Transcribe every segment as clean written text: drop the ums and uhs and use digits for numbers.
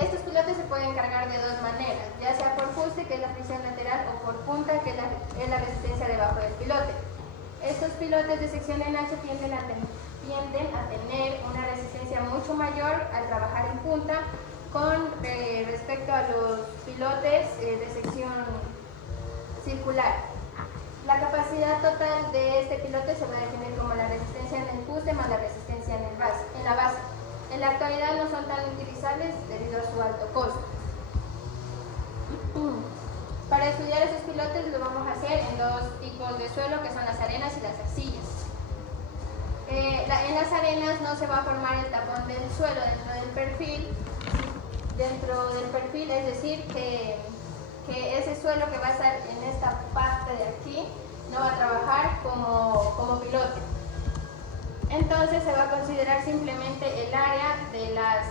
Estos pilotes se pueden cargar de dos maneras, ya sea por fuste, que es la fricción lateral, o por punta, que es la resistencia debajo del pilote. Estos pilotes de sección en H tienden a tener una resistencia mucho mayor al trabajar en punta con respecto a los pilotes de sección circular. La capacidad total de este pilote se va a definir como la resistencia en el fuste más la resistencia en la base. En la actualidad no son tan utilizables debido a su alto costo. Para estudiar esos pilotes lo vamos a hacer en dos tipos de suelo, que son las arenas y las arcillas. En las arenas no se va a formar el tapón del suelo dentro del perfil. Dentro del perfil, es decir, que ese suelo que va a estar en esta parte de aquí no va a trabajar como pilote. Entonces se va a considerar simplemente el área de las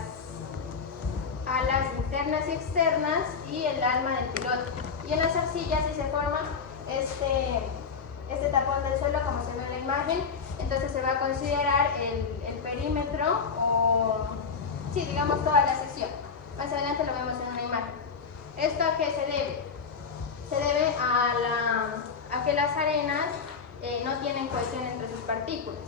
alas internas y externas y el alma del piloto. Y en las arcillas sí se forma este tapón del suelo como se ve en la imagen. Entonces se va a considerar el perímetro o, sí, digamos toda la sección. Más adelante lo vemos en una imagen. ¿Esto a qué se debe? Se debe a que las arenas no tienen cohesión entre sus partículas.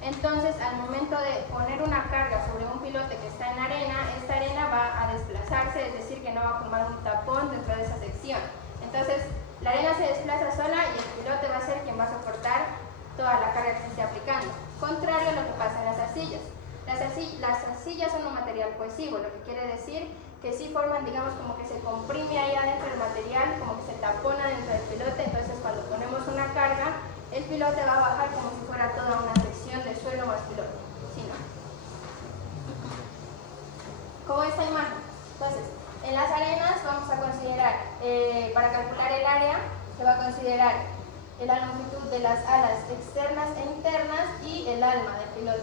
Entonces, al momento de poner una carga sobre un pilote que está en arena, esta arena va a desplazarse, es decir, que no va a formar un tapón dentro de esa sección. Entonces, la arena se desplaza sola y el pilote va a ser quien va a soportar toda la carga que se esté aplicando. Contrario a lo que pasa en las arcillas. Las arcillas son un material cohesivo, lo que quiere decir que sí forman, digamos, como que se comprime ahí adentro del material, como que se tapona dentro del pilote. Entonces, cuando ponemos una carga, el pilote va a bajar como si fuera toda una sección de suelo más pilote. ¿Sí, no? Como esta imagen. Entonces, en las arenas vamos a considerar, para calcular el área, se va a considerar la longitud de las alas externas e internas y el alma del piloto.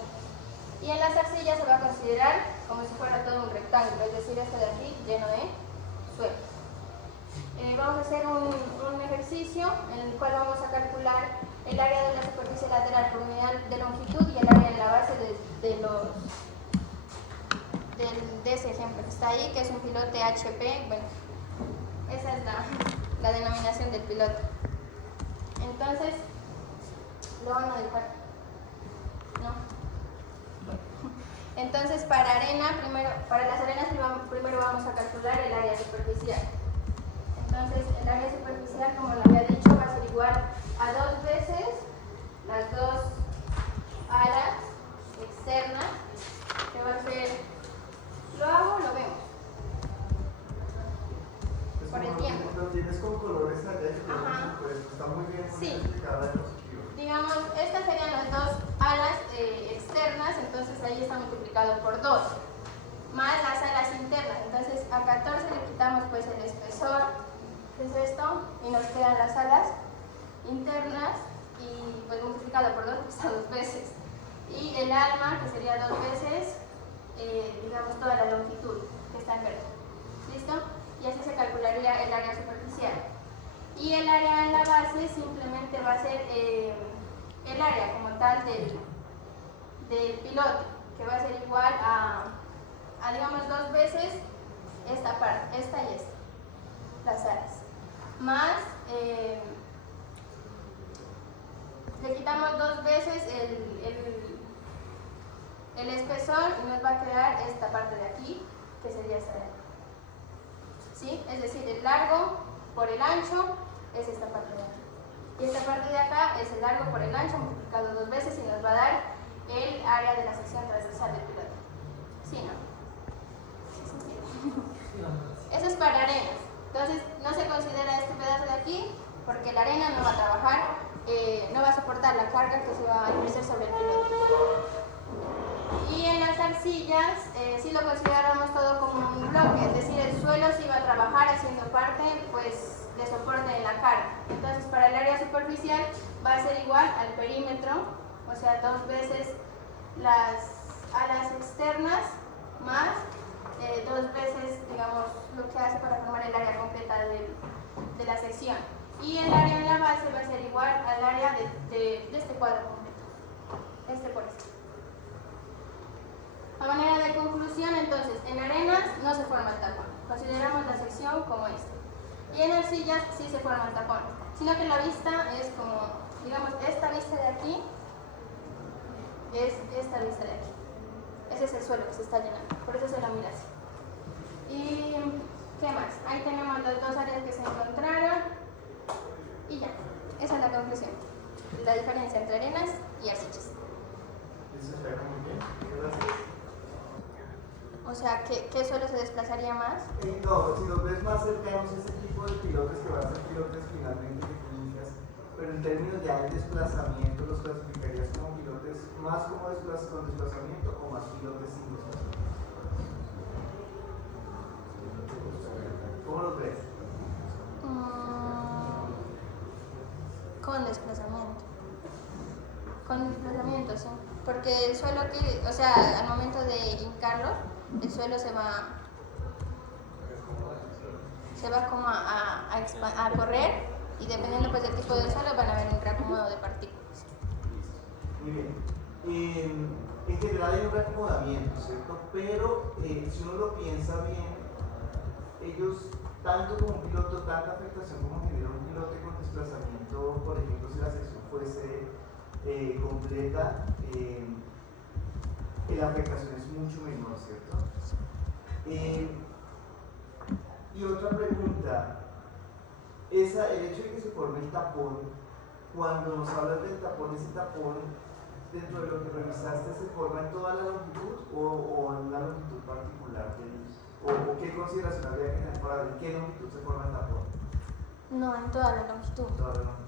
Y en las arcillas se va a considerar como si fuera todo un rectángulo, es decir, esto de aquí lleno de suelo. Vamos a hacer un ejercicio en el cual vamos a calcular el área de la superficie lateral por unidad de longitud y el área de la base de ese ejemplo que está ahí, que es un pilote HP. Bueno, esa es la denominación del piloto. Entonces, lo van a dibujar. ¿No? Bueno. Entonces, para las arenas primero vamos a calcular el área superficial. Entonces, el área superficial, como lo había dicho, va a ser igual a 2 veces las dos alas externas, que va a ser, lo hago, lo vemos, por el tiempo. Lo tienes con colores allá y Ajá. pues está muy bien Sí. explicada en los libros. Digamos, estas serían las dos alas externas, entonces ahí está multiplicado por 2, más las alas internas. Entonces a 14 le quitamos pues el espesor, que es esto, y nos quedan las alas internas, y pues multiplicado por 2 pues está 2 veces. Y el alma, que sería 2 veces, digamos, toda la longitud que está en verde. ¿Listo? Y así se calcularía el área superficial. Y el área en la base simplemente va a ser el área como tal del piloto, que va a ser igual a digamos 2 veces esta parte, esta y esta, las alas, más le quitamos 2 veces el espesor y nos va a quedar esta parte de aquí, que sería esta de aquí. ¿Sí? Es decir, el largo por el ancho es esta parte de aquí. Y esta parte de acá es el largo por el ancho multiplicado 2 veces y nos va a dar el área de la sección transversal del piloto. ¿Sí, no? Eso es para arenas. Entonces no se considera este pedazo de aquí porque la arena no va a trabajar, no va a soportar la carga que se va a ejercer sobre el piloto. Y en las arcillas sí lo consideramos todo como un bloque, es decir, el suelo sí va a trabajar haciendo parte pues de soporte de la carga. Entonces para el área superficial va a ser igual al perímetro, o sea 2 veces las alas externas más 2 veces, digamos, lo que hace para formar el área completa de la sección. Y el área en la base va a ser igual al área de este cuadro completo, este por este. A manera de conclusión, entonces, en arenas no sección como esta. Y en arcillas sí se forman tapones, sino que la vista es como, digamos, esta vista de aquí es esta vista de aquí. Ese es el suelo que se está llenando, por eso se lo mira así. ¿Y qué más? Ahí tenemos las dos áreas que se encontraron y ya, esa es la conclusión. La diferencia entre arenas y arcillas. Eso se ve muy bien. Gracias. O sea, ¿qué suelo se desplazaría más? No, si los ves más cercanos, ese tipo de pilotes que van a ser pilotes finalmente que tú indicas, pero en términos ya de desplazamiento, ¿los clasificarías como pilotes más como con desplazamiento o más pilotes sin desplazamiento? ¿Cómo los ves? Con desplazamiento. Con desplazamiento, sí. Porque el suelo que, o sea, al momento de hincarlo, el suelo se va como a correr y dependiendo pues del tipo de suelo van a haber un reacomodo de partículas. Muy bien. En general hay un reacomodamiento, ¿cierto? Pero si uno lo piensa bien, ellos, tanto como un piloto, tanta afectación como genera un piloto con desplazamiento, por ejemplo, si la sección fuese completa, la afectación es mucho menor, ¿cierto? Y otra pregunta, el hecho de que se forme el tapón, cuando nos hablas del tapón, ese tapón, dentro de lo que revisaste, ¿se forma en toda la longitud o en una longitud particular? ¿O qué consideración habría que tener para ver en qué longitud se forma el tapón? No, en toda la longitud.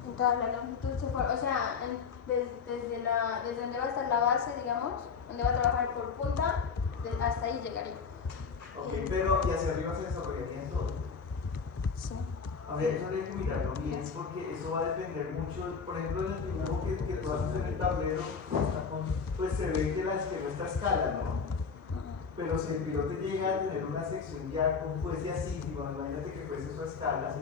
En toda la longitud se forma, o sea, desde donde va a estar la base, digamos, donde va a trabajar por punta, hasta ahí llegaría. Ok, pero ¿y hacia arriba se desarrollaría en todo? Sí. A ver, eso habría que mirarlo bien, porque eso va a depender mucho, por ejemplo, en el dibujo que tú haces en el tablero, pues se ve que no está a escala, ¿no? Pero si el piloto llega a tener una sección ya como fuese así, imagínate que fuese su escala,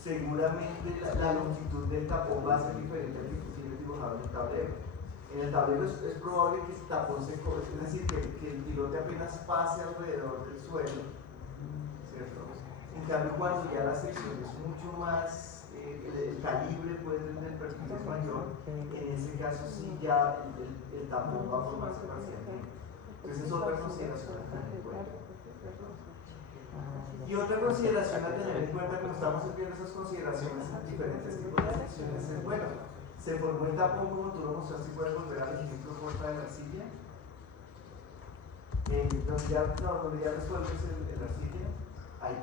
seguramente la longitud del tapón va a ser diferente al que tú tienes dibujado en el tablero. En el tablero es probable que el tapón se corte, es decir, que el piloto apenas pase alrededor del suelo, ¿cierto? En cambio, cuando ya la sección es mucho más, el calibre pues, del perfil es mayor, en ese caso sí ya el tapón va a formarse parcialmente. Entonces es otra consideración a tener en cuenta. Y otra consideración a tener en cuenta cuando estamos viendo esas consideraciones en diferentes tipos de secciones es, bueno, se formó el tapón como tú lo mostraste y puedes volver al ejemplo corta de la arcilla. Donde ya resuelves el arcilla, ahí.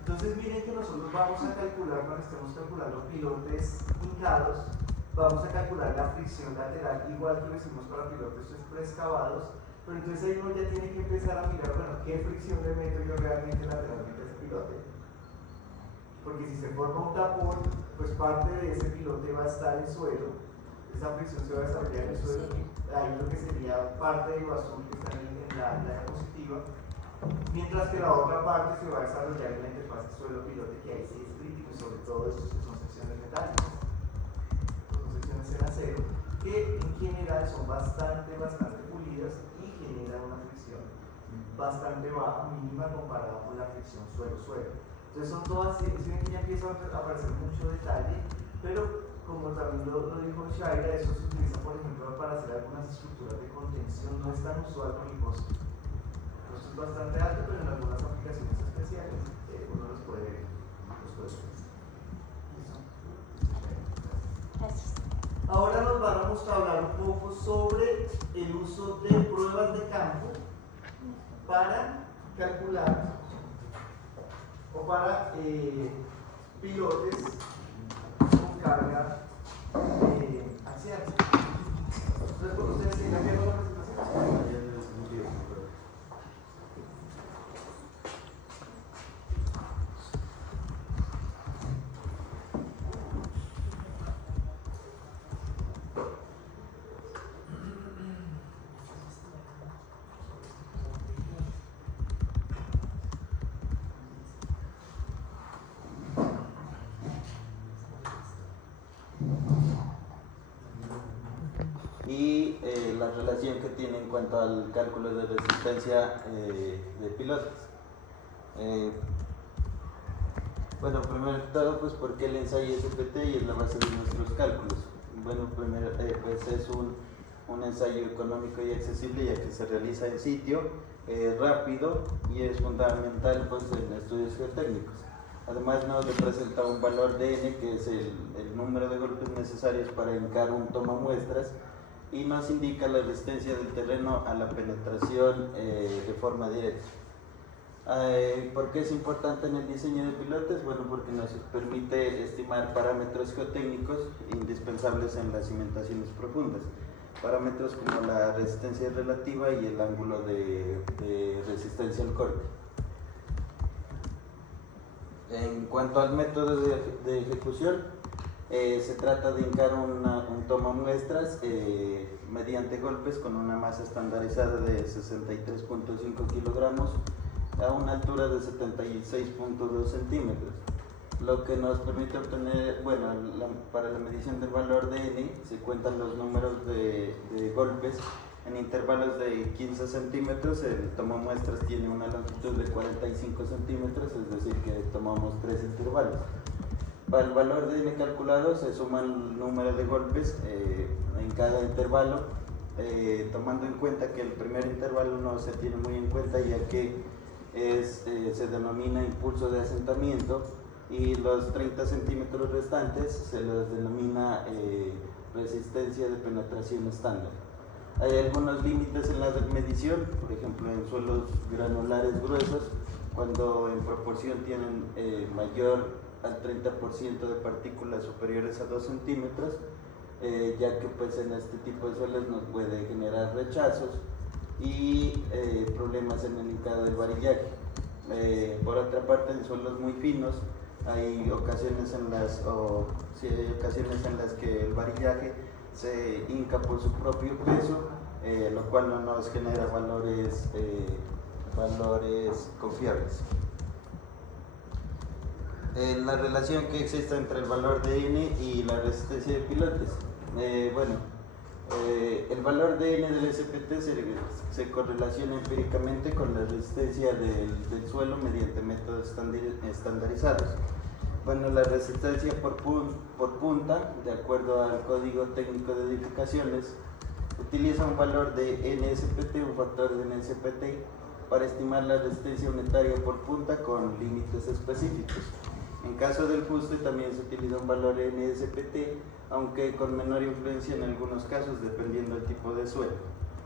Entonces miren que nosotros vamos a calcular, cuando estemos calculando pilotes hincados, vamos a calcular la fricción lateral, igual que lo hicimos para pilotes preexcavados, pero entonces ahí uno ya tiene que empezar a mirar, bueno, ¿qué fricción le meto yo realmente lateralmente a ese pilote? Porque si se forma un tapón, pues parte de ese pilote va a estar en suelo, esa fricción se va a desarrollar en el suelo, ahí lo que sería parte de lo azul que está en la diapositiva, mientras que la otra parte se va a desarrollar en la interfaz suelo-pilote, que ahí sí es crítico, y sobre todo estos que son secciones metálicas, son secciones en acero, que en general son bastante pulidas y generan una fricción bastante baja, mínima comparada con la fricción suelo-suelo. Entonces son todas, si ven que ya empieza a aparecer mucho detalle, pero como también lo dijo Shaira, eso se utiliza por ejemplo para hacer algunas estructuras de contención, no es tan usual con el costo. El costo es bastante alto, pero en algunas aplicaciones especiales uno los puede utilizar. Gracias. Ahora nos vamos a hablar un poco sobre el uso de pruebas de campo para calcular o para pilotes con carga axial. Entonces, ¿ustedes siguen viendo la presentación? Y las relación que tiene en cuanto al cálculo de resistencia de pilotes. Bueno, primero que todo, pues porque el ensayo SPT y es la base de nuestros cálculos. Bueno, primero, pues es un ensayo económico y accesible, ya que se realiza en sitio, rápido, y es fundamental pues en estudios geotécnicos. Además nos representa un valor de n, que es el número de golpes necesarios para hincar un tomamuestras, y nos indica la resistencia del terreno a la penetración de forma directa. ¿Por qué es importante en el diseño de pilotes? Bueno, porque nos permite estimar parámetros geotécnicos indispensables en las cimentaciones profundas. Parámetros como la resistencia relativa y el ángulo de resistencia al corte. En cuanto al método de ejecución, se trata de hincar un tomamuestras mediante golpes con una masa estandarizada de 63.5 kilogramos a una altura de 76.2 centímetros, lo que nos permite obtener, bueno, para la medición del valor de n se cuentan los números de golpes en intervalos de 15 centímetros. El tomamuestras tiene una longitud de 45 centímetros, es decir, que tomamos 3 intervalos. Para el valor de n calculado se suma el número de golpes en cada intervalo, tomando en cuenta que el primer intervalo no se tiene muy en cuenta, ya que se denomina impulso de asentamiento, y los 30 centímetros restantes se los denomina resistencia de penetración estándar. Hay algunos límites en la medición, por ejemplo en suelos granulares gruesos, cuando en proporción tienen mayor al 30% de partículas superiores a 2 centímetros, ya que pues en este tipo de suelos nos puede generar rechazos y problemas en el hincado del varillaje. Por otra parte, en suelos muy finos hay ocasiones en las que el varillaje se hinca por su propio peso, lo cual no nos genera valores confiables. La relación que existe entre el valor de n y la resistencia de pilotes. El valor de n del SPT se correlaciona empíricamente con la resistencia del suelo mediante métodos estandarizados. Bueno, la resistencia por punta, de acuerdo al Código Técnico de Edificaciones, utiliza un valor de NSPT, un factor de NSPT, para estimar la resistencia unitaria por punta con límites específicos. En caso del fuste también se utiliza un valor NSPT, aunque con menor influencia en algunos casos dependiendo del tipo de suelo.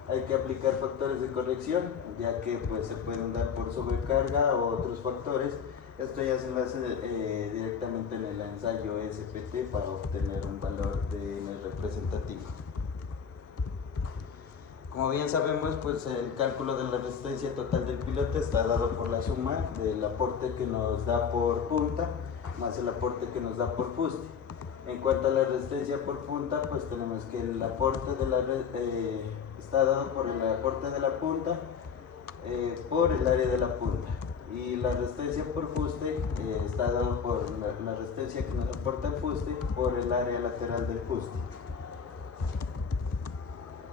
Hay que aplicar factores de corrección, ya que pues, se pueden dar por sobrecarga o otros factores. Esto ya se hace directamente en el ensayo SPT para obtener un valor de N representativo. Como bien sabemos, pues el cálculo de la resistencia total del pilote está dado por la suma del aporte que nos da por punta más el aporte que nos da por fuste. En cuanto a la resistencia por punta, pues tenemos que el aporte está dado por el aporte de la punta por el área de la punta, y la resistencia por fuste está dado por la resistencia que nos aporta el fuste por el área lateral del fuste.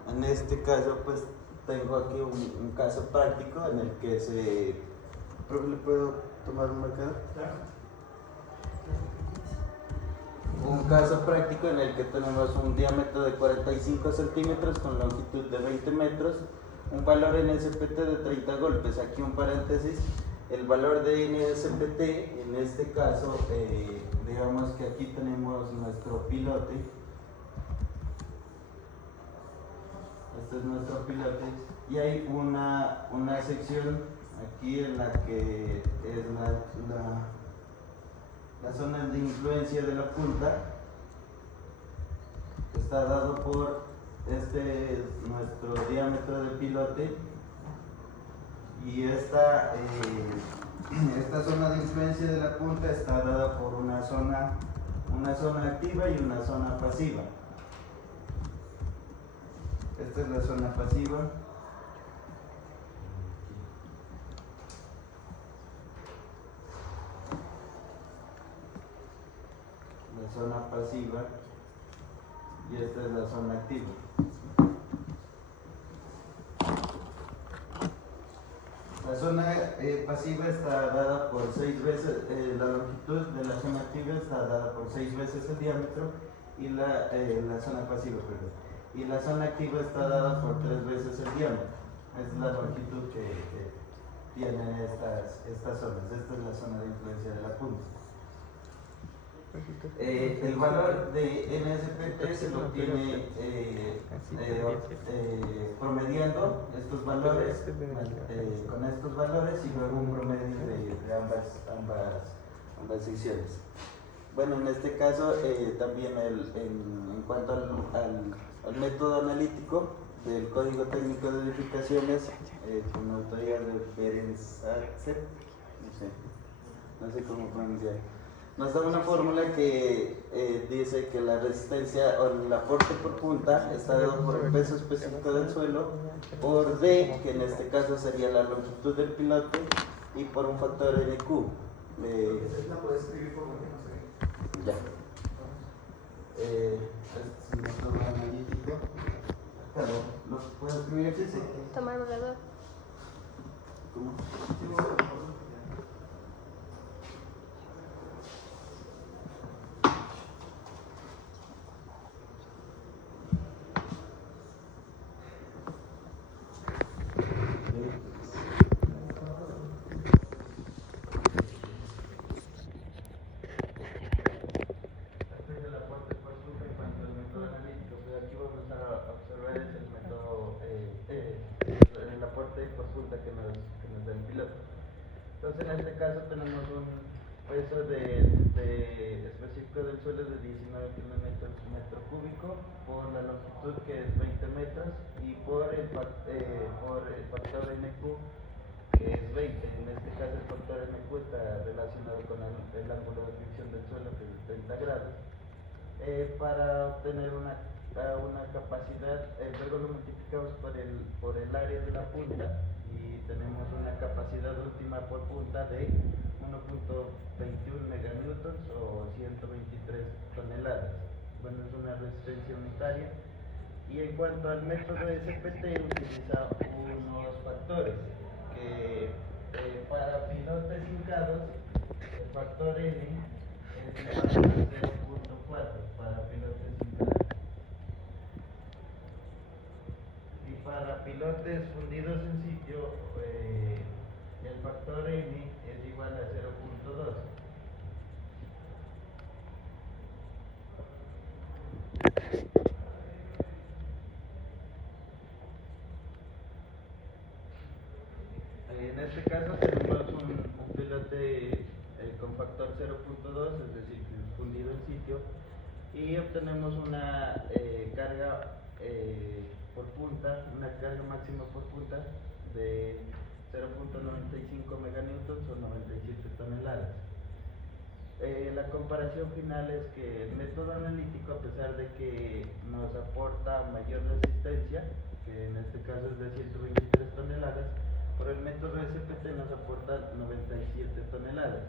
En este caso, pues tengo aquí un caso práctico en el que ¿Profe, le puedo tomar un marcador? Claro. Un caso práctico en el que tenemos un diámetro de 45 centímetros con longitud de 20 metros, un valor NSPT de 30 golpes. Aquí un paréntesis, el valor de NSPT, en este caso, digamos que aquí tenemos nuestro pilote. Este es nuestro pilote y hay una sección aquí en la que es la zona de influencia de la punta, que está dado por nuestro diámetro del pilote, y esta zona de influencia de la punta está dada por una zona activa y una zona pasiva. Esta es la zona pasiva. La zona pasiva, y esta es la zona activa. La zona pasiva está dada por 6 veces, la longitud de la zona activa está dada por 6 veces el diámetro y la zona pasiva, perdón. Y la zona activa está dada por 3 veces el diámetro. Es la longitud que tienen estas zonas. Esta es la zona de influencia de la punta. El valor de NSPT se lo obtiene promediando estos valores con estos valores y luego un promedio de ambas secciones. Bueno, en este caso también en cuanto al método analítico del Código Técnico de Edificaciones, con autoría de Berensacer, no sé cómo pronunciar. Nos da una fórmula que dice que la resistencia o el aporte por punta está dado por el peso específico del suelo, por D, que en este caso sería la longitud del pilote, y por un factor NQ. ¿La puedes escribir por lo que no sé? Ya. Este es el método analítico. Claro, ¿lo puedo escribir aquí? Sí. Toma el borrador. ¿Cómo? Entonces en este caso tenemos un peso específico del suelo de 19 kilómetros metro cúbico por la longitud que es 20 metros y por el factor NQ que es 20. En este caso el factor NQ está relacionado con el ángulo de fricción del suelo que es 30 grados. Para obtener una capacidad, luego lo multiplicamos por el área de la punta y tenemos una capacidad última por punta de 1.21 meganewtons o 123 toneladas. Bueno, es una resistencia unitaria. Y en cuanto al método SPT, utiliza unos factores que para pilotes hincados, el factor N es igual a 0.4 para pilotes hincados. Y para pilotes fundidos en sitio, el factor N es igual a 0.2. En este caso tenemos un pilote con factor 0.2, es decir, fundido en sitio, y obtenemos una carga por punta, una carga máxima por punta de 0.95 meganewtons o 97 toneladas. La comparación final es que el método analítico, a pesar de que nos aporta mayor resistencia, que en este caso es de 123 toneladas, por el método SPT nos aporta 97 toneladas.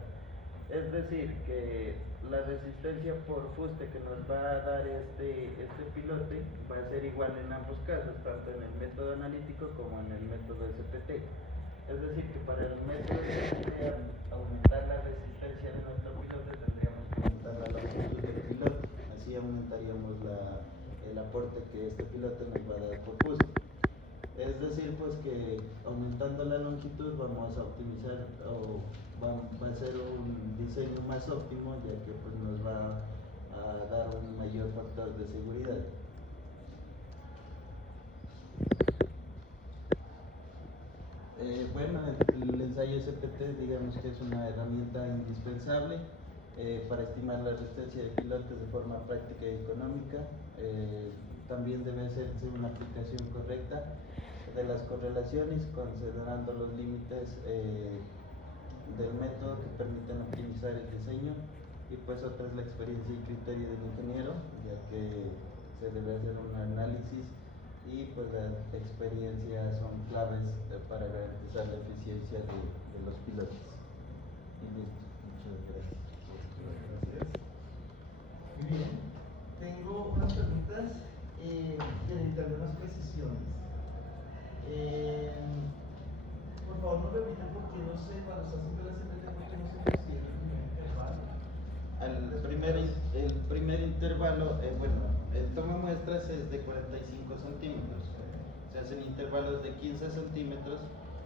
Es decir, que la resistencia por fuste que nos va a dar este pilote va a ser igual en ambos casos, tanto en el método analítico como en el método SPT. Es decir, que para el método SPT, aumentar la resistencia de nuestro pilote, tendríamos que aumentar la longitud del pilote. Así aumentaríamos el aporte que este pilote nos va a dar por fuste. Es decir, pues que aumentando la longitud vamos a optimizar o va a ser un diseño más óptimo, ya que pues nos va a dar un mayor factor de seguridad. Bueno, el ensayo SPT digamos que es una herramienta indispensable para estimar la resistencia de pilotes de forma práctica y económica. También debe ser una aplicación correcta de las correlaciones, considerando los límites del método que permiten optimizar el diseño, y pues otra es la experiencia y criterio del ingeniero, ya que se debe hacer un análisis y pues la experiencia son claves para garantizar la eficiencia de los pilotos. Y listo, muchas gracias. Muy bien, tengo unas preguntas que necesitan unas precisiones. Por favor, ¿no permite intervalo, el toma muestras es de 45 centímetros. Se hacen intervalos de 15 centímetros.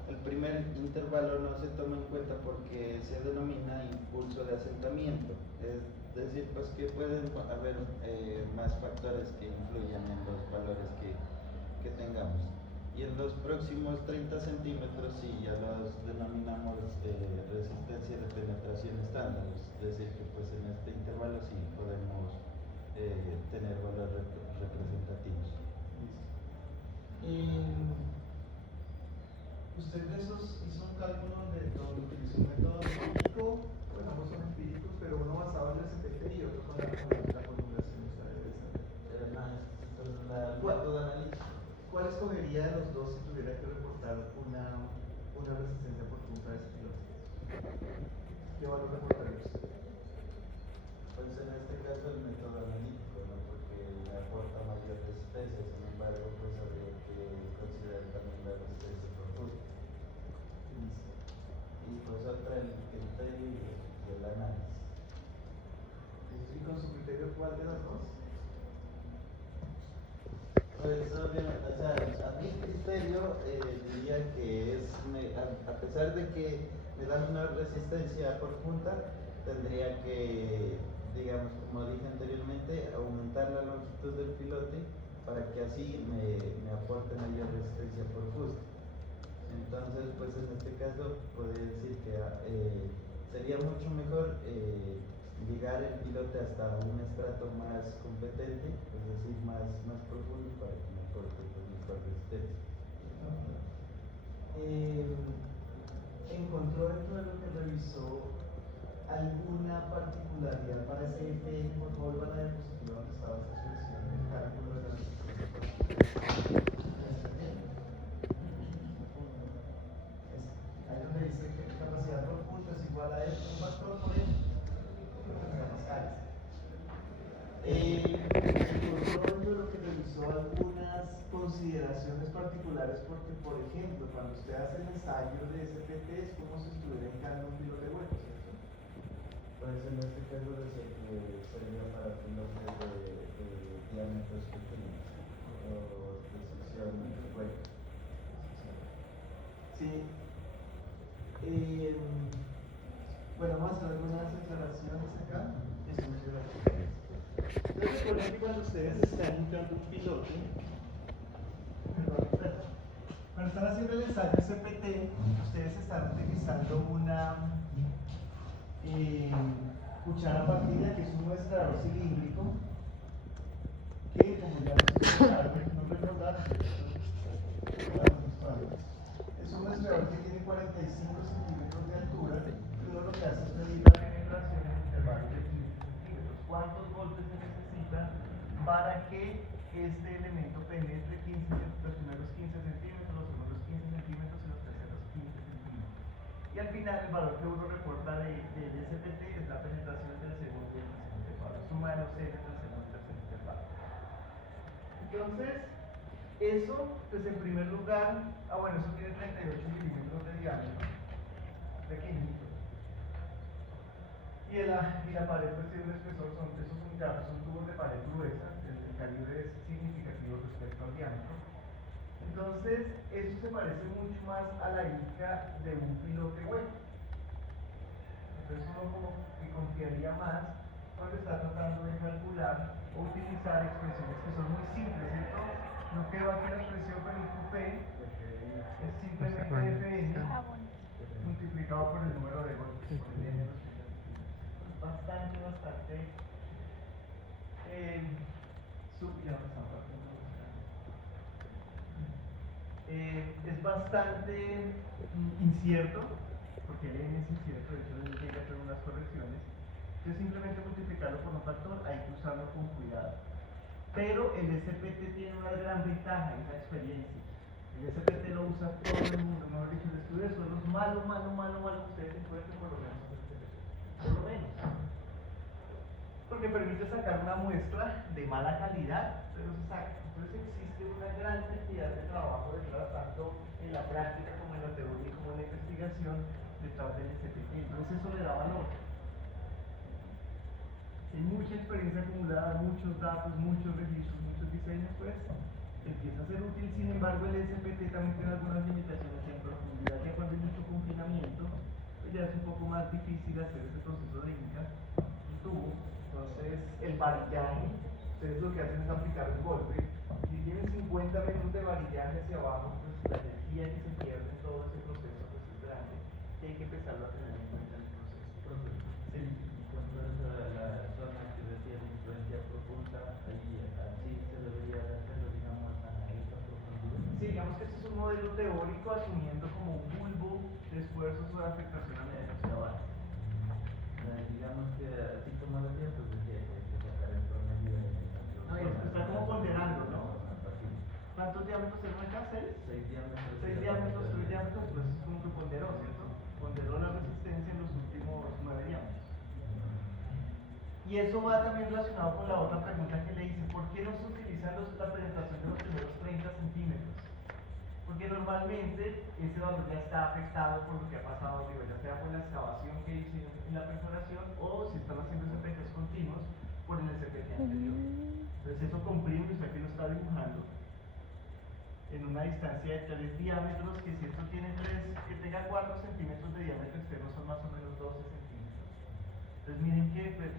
El primer intervalo no se toma en cuenta porque se denomina impulso de asentamiento. Es decir, pues que pueden haber más factores que influyan en los valores que tengamos. Y en los próximos 30 centímetros sí ya los denominamos resistencia de penetración estándar. Es decir, que pues en este intervalo sí podemos tener valores representativos. ¿Usted de esos hizo un cálculo donde utilizó un método empírico? Bueno, ambos son empíricos, pero uno basado en el SPT y otro con la formulación? O sea, debe ser. El método analítico. ¿Cuál escogería de los dos si tuviera que reportar una resistencia por punta de ese piloto? ¿Qué valor reportaría usted? Pues en este caso el método analítico, ¿no? Porque le aporta mayor resistencia, sin embargo, pues habría que considerar también la resistencia por gusto. Y pues otra el criterio y el análisis. ¿Y con su criterio cuál de las dos? Pues obviamente, o sea, a mi criterio diría que a pesar de que me dan una resistencia por punta, tendría que, digamos, como dije anteriormente, aumentar la longitud del pilote para que así me aporte mayor resistencia por fuste. Entonces, pues en este caso podría decir que sería mucho mejor ligar el pilote hasta un estrato más competente, es decir, más profundo para que me aporte pues, mejor resistencia. ¿Encontró dentro de lo que revisó alguna particularidad para ese EPN? Por favor, van a la diapositiva donde estaba esa expresión del cálculo de la resistencia. Ahí donde dice que capacidad por punto es igual a F, un factor por F. Encontró dentro de lo que revisó algunas consideraciones particulares porque, por ejemplo, cuando usted hace el ensayo de SPT es como si estuviera hincando un pilote hueco, ¿cierto? Pues en este caso decía que sería para pilotes de diámetros pequeños o de sección hueca. Sí. Bueno, vamos a hacer algunas aclaraciones acá. Entonces, recuerden que cuando ustedes están hincando un pilote, cuando están haciendo el ensayo CPT, ustedes están utilizando una cuchara partida, que es un muestrador cilíndrico, que como ya no recordar, es un muestrador que tiene 45 centímetros de altura, y uno lo que hace es medir la penetración en intervalos de 15 centímetros. ¿Cuántos golpes se necesitan para que este elemento penetre los primeros 15 centímetros, los segundos 15 centímetros y los terceros 15 centímetros? Y al final el valor que uno reporta del SPT es la penetración del segundo y el tercer intervalo, suma de los N del segundo y tercer intervalo. Entonces, eso, pues en primer lugar, bueno, eso tiene 38 milímetros de diámetro, pequeñito. Y la pared pues tiene un espesor, son tubos de pared gruesa, el calibre es significativo respecto al diámetro. Entonces, eso se parece mucho más a la ICA de un pilote hueco. Entonces uno como que confiaría más cuando está tratando de calcular o utilizar expresiones que son muy simples, ¿cierto? No quedó aquí la expresión, pero el QP es simplemente Fn multiplicado por el número de golpes, por el N. Bastante es bastante incierto, porque el N es incierto, de hecho llega a hacer unas correcciones. Entonces simplemente multiplicarlo por un factor, hay que usarlo con cuidado. Pero el SPT tiene una gran ventaja, es la experiencia. El SPT lo usa todo el mundo, mejor dicho, el estudio de suelos malo que ustedes encuentren por lo menos el SPT. Por lo menos. Porque permite sacar una muestra de mala calidad, pero se saca. Entonces existe una gran cantidad de trabajo detrás, tanto en la práctica como en la teoría como en la investigación detrás del SPT. Entonces eso le da valor. hay mucha experiencia acumulada, muchos datos, muchos registros, muchos diseños, pues empieza a ser útil. Sin embargo, el SPT también tiene algunas limitaciones en profundidad, ya cuando hay mucho confinamiento, pues ya es un poco más difícil hacer ese proceso de Inca y tubo. Entonces, el varillaje, ustedes lo que hacen es aplicar el golpe. Si tienen 50 metros de varillaje hacia abajo, pues la energía que se pierde en todo ese proceso pues es grande y hay que empezarlo a tener en cuenta en el proceso. Sí. La zona que decía de influencia profunda, ahí así se debería de hacerlo, digamos, a esta profundidad. Sí, digamos que este es un modelo teórico asumiendo como un bulbo de esfuerzos o de afectación a medida que se avanza. Digamos que así como decía, pues decía que hay que sacar el promedio de No, y está como ponderando, ¿no? ¿Cuántos diámetros se acá? ¿Seis? 6 diámetros. 6 diámetros, 3 diámetros, pues es como que ponderó, ¿cierto? Ponderó la resistencia en los últimos 9 diámetros. Y eso va también relacionado con la otra pregunta que le hice: ¿por qué no se utiliza la penetración de los primeros 30 centímetros? Porque normalmente ese valor ya está afectado por lo que ha pasado arriba, ya sea por la excavación que hice en la perforación o si están haciendo SPTs continuos por el SPT anterior. Entonces eso comprime, usted aquí lo está dibujando, en una distancia de 3 diámetros, que si esto tiene 3, que tenga 4 centímetros de diámetro externo son más o menos 12 centímetros. Entonces miren que pues,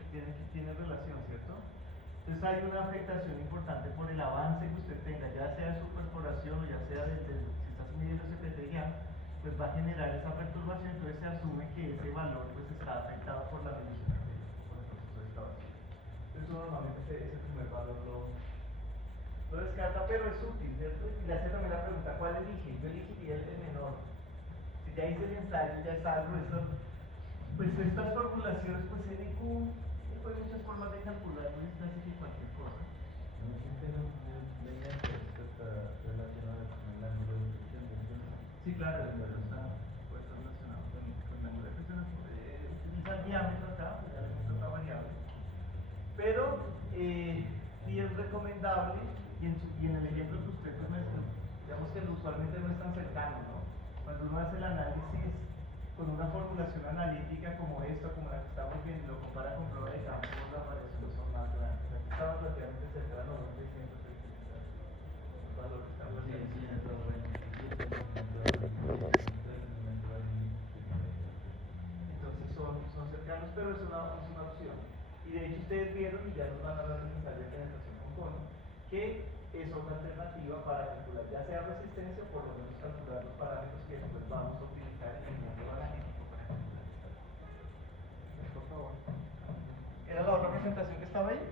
tiene relación, ¿cierto? Entonces hay una afectación importante por el avance que usted tenga, ya sea de su perforación o ya sea si estás midiendo SPT ya, pues va a generar esa perturbación. Entonces se asume que ese valor pues está afectado por la medición anterior, por el proceso de excavación. Entonces normalmente ese primer valor lo descarta, pero es útil, ¿cierto? Y le hace también la pregunta: ¿cuál elige? Yo elegiría el menor. Si ya hice el ensayo, ya está el grueso, pues estas formulaciones, pues NQ, hay muchas formas de calcular, no es casi que cualquier cosa. No existe leña que está relacionada con el ángulo de fricción del piso. Sí, claro, pero puede estar relacionado con el ángulo de fricción. Utiliza el diámetro acá, pues ya le meto otra variable. Pero sí es recomendable, y en el ejemplo que usted pues, digamos que usualmente no es tan cercano, ¿no? Cuando uno hace el análisis con una formulación analítica como esta, como la que estamos viendo, lo compara con prueba de campo, las variaciones son más grandes. Aquí estaba relativamente cerca de 90 y 130. Los valores están entonces son cercanos, pero es una opción. Y de hecho ustedes vieron, y ya nos van a ver en el ensayo de penetración con cono, que es otra alternativa para calcular ya sea resistencia o por lo menos calcular los parámetros que después vamos a utilizar en el método analítico para calcular esta. Por favor. ¿Era la otra presentación que estaba ahí?